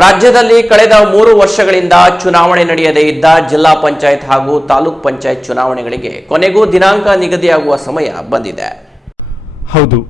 ರಾಜ್ಯದಲ್ಲಿ ಕಳೆದ 3 ವರ್ಷಗಳಿಂದ ಚುನಾವಣೆ ನಡೆಯದೇ ಇದ್ದ ಜಿಲ್ಲಾ ಪಂಚಾಯತ್ ಹಾಗೂ ತಾಲೂಕ್ ಪಂಚಾಯತ್ ಚುನಾವಣೆಗಳಿಗೆ ಕೊನೆಗೂ ದಿನಾಂಕ ನಿಗದಿಯಾಗುವ ಸಮಯ ಬಂದಿದೆ. ಹೌದು,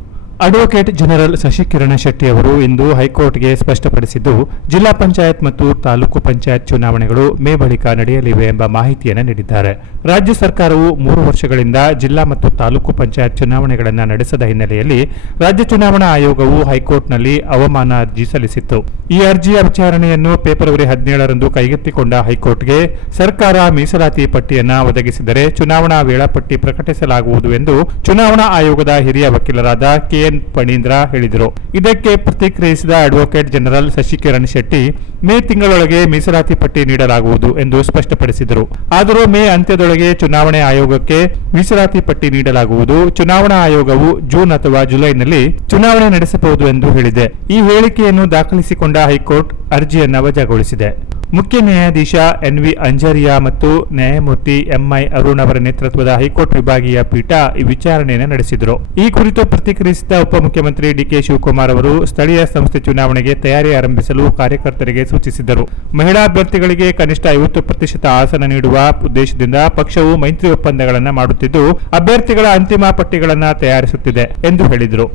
ಅಡ್ವೊಕೇಟ್ ಜನರಲ್ ಶಶಿಕಿರಣ ಶೆಟ್ಟಿ ಅವರು ಇಂದು ಹೈಕೋರ್ಟ್ಗೆ ಸ್ಪಷ್ಟಪಡಿಸಿದ್ದು, ಜಿಲ್ಲಾ ಪಂಚಾಯತ್ ಮತ್ತು ತಾಲೂಕು ಪಂಚಾಯತ್ ಚುನಾವಣೆಗಳು ಮೇ ಬಳಿಕ ನಡೆಯಲಿವೆ ಎಂಬ ಮಾಹಿತಿಯನ್ನು ನೀಡಿದ್ದಾರೆ. ರಾಜ್ಯ ಸರ್ಕಾರವು 3 ವರ್ಷಗಳಿಂದ ಜಿಲ್ಲಾ ಮತ್ತು ತಾಲೂಕು ಪಂಚಾಯತ್ ಚುನಾವಣೆಗಳನ್ನು ನಡೆಸದ ಹಿನ್ನೆಲೆಯಲ್ಲಿ ರಾಜ್ಯ ಚುನಾವಣಾ ಆಯೋಗವು ಹೈಕೋರ್ಟ್ನಲ್ಲಿ ಅವಮಾನ ಅರ್ಜಿ ಸಲ್ಲಿಸಿತ್ತು. ಈ ಅರ್ಜಿಯ ವಿಚಾರಣೆಯನ್ನು ಫೆಬ್ರವರಿ 17ರಂದು ಕೈಗೆತ್ತಿಕೊಂಡ ಹೈಕೋರ್ಟ್ಗೆ ಸರ್ಕಾರ ಮೀಸಲಾತಿ ಪಟ್ಟಿಯನ್ನು ಒದಗಿಸಿದರೆ ಚುನಾವಣಾ ವೇಳಾಪಟ್ಟಿ ಪ್ರಕಟಿಸಲಾಗುವುದು ಎಂದು ಚುನಾವಣಾ ಆಯೋಗದ ಹಿರಿಯ ವಕೀಲರಾದ ಕೆಎನ್ ಫಣೀಂದ್ರ ಹೇಳಿದರು. ಇದಕ್ಕೆ ಪ್ರತಿಕ್ರಿಯಿಸಿದ ಅಡ್ವೊಕೇಟ್ ಜನರಲ್ ಶಶಿಕಿರಣ್ ಶೆಟ್ಟಿ, ಮೇ ತಿಂಗಳೊಳಗೆ ಮೀಸಲಾತಿ ಪಟ್ಟಿ ನೀಡಲಾಗುವುದು ಎಂದು ಸ್ಪಷ್ಟಪಡಿಸಿದರು. ಆದರೂ ಮೇ ಅಂತ್ಯದೊಳಗೆ ಚುನಾವಣೆ ಆಯೋಗಕ್ಕೆ ಮೀಸಲಾತಿ ಪಟ್ಟಿ ನೀಡಲಾಗುವುದು. ಚುನಾವಣಾ ಆಯೋಗವು ಜೂನ್ ಅಥವಾ ಜುಲೈನಲ್ಲಿ ಚುನಾವಣೆ ನಡೆಸಬಹುದು ಎಂದು ಹೇಳಿದೆ. ಈ ಹೇಳಿಕೆಯನ್ನು ದಾಖಲಿಸಿಕೊಂಡ ಹೈಕೋರ್ಟ್ ಅರ್ಜಿಯನ್ನು ವಜಾಗೊಳಿಸಿದೆ. ಮುಖ್ಯ ನ್ಯಾಯಾಧೀಶ ಎನ್.ವಿ. ಅಂಜರಿಯಾ ಮತ್ತು ನ್ಯಾಯಮೂರ್ತಿ ಎಂಐ ಅರುಣ್ ಅವರ ನೇತೃತ್ವದ ಹೈಕೋರ್ಟ್ ವಿಭಾಗೀಯ ಪೀಠ ಈ ವಿಚಾರಣೆಯನ್ನು ನಡೆಸಿದರು. ಈ ಕುರಿತು ಪ್ರತಿಕ್ರಿಯಿಸಿದ ಉಪಮುಖ್ಯಮಂತ್ರಿ ಡಿಕೆ ಶಿವಕುಮಾರ್ ಅವರು ಸ್ಥಳೀಯ ಸಂಸ್ಥೆ ಚುನಾವಣೆಗೆ ತಯಾರಿ ಆರಂಭಿಸಲು ಕಾರ್ಯಕರ್ತರಿಗೆ ಸೂಚಿಸಿದರು. ಮಹಿಳಾ ಅಭ್ಯರ್ಥಿಗಳಿಗೆ ಕನಿಷ್ಠ 50% ಆಸನ ನೀಡುವ ಉದ್ದೇಶದಿಂದ ಪಕ್ಷವು ಮೈತ್ರಿ ಒಪ್ಪಂದಗಳನ್ನು ಮಾಡುತ್ತಿದ್ದು, ಅಭ್ಯರ್ಥಿಗಳ ಅಂತಿಮ ಪಟ್ಟಿಗಳನ್ನು ತಯಾರಿಸುತ್ತಿದೆ ಎಂದು ಹೇಳಿದರು.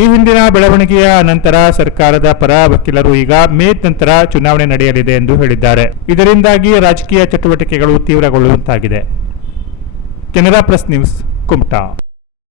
ಈ ಹಿಂದಿನ ಬೆಳವಣಿಗೆಯ ನಂತರ ಸರ್ಕಾರದ ಪರ ವಕೀಲರು ಈಗ ಮೇ ನಂತರ ಚುನಾವಣೆ ನಡೆಯಲಿದೆ ಎಂದು ಹೇಳಿದ್ದಾರೆ. ಇದರಿಂದಾಗಿ ರಾಜಕೀಯ ಚಟುವಟಿಕೆಗಳು ತೀವ್ರಗೊಳ್ಳುವಂತಾಗಿದೆ. Canara press news, Kumta.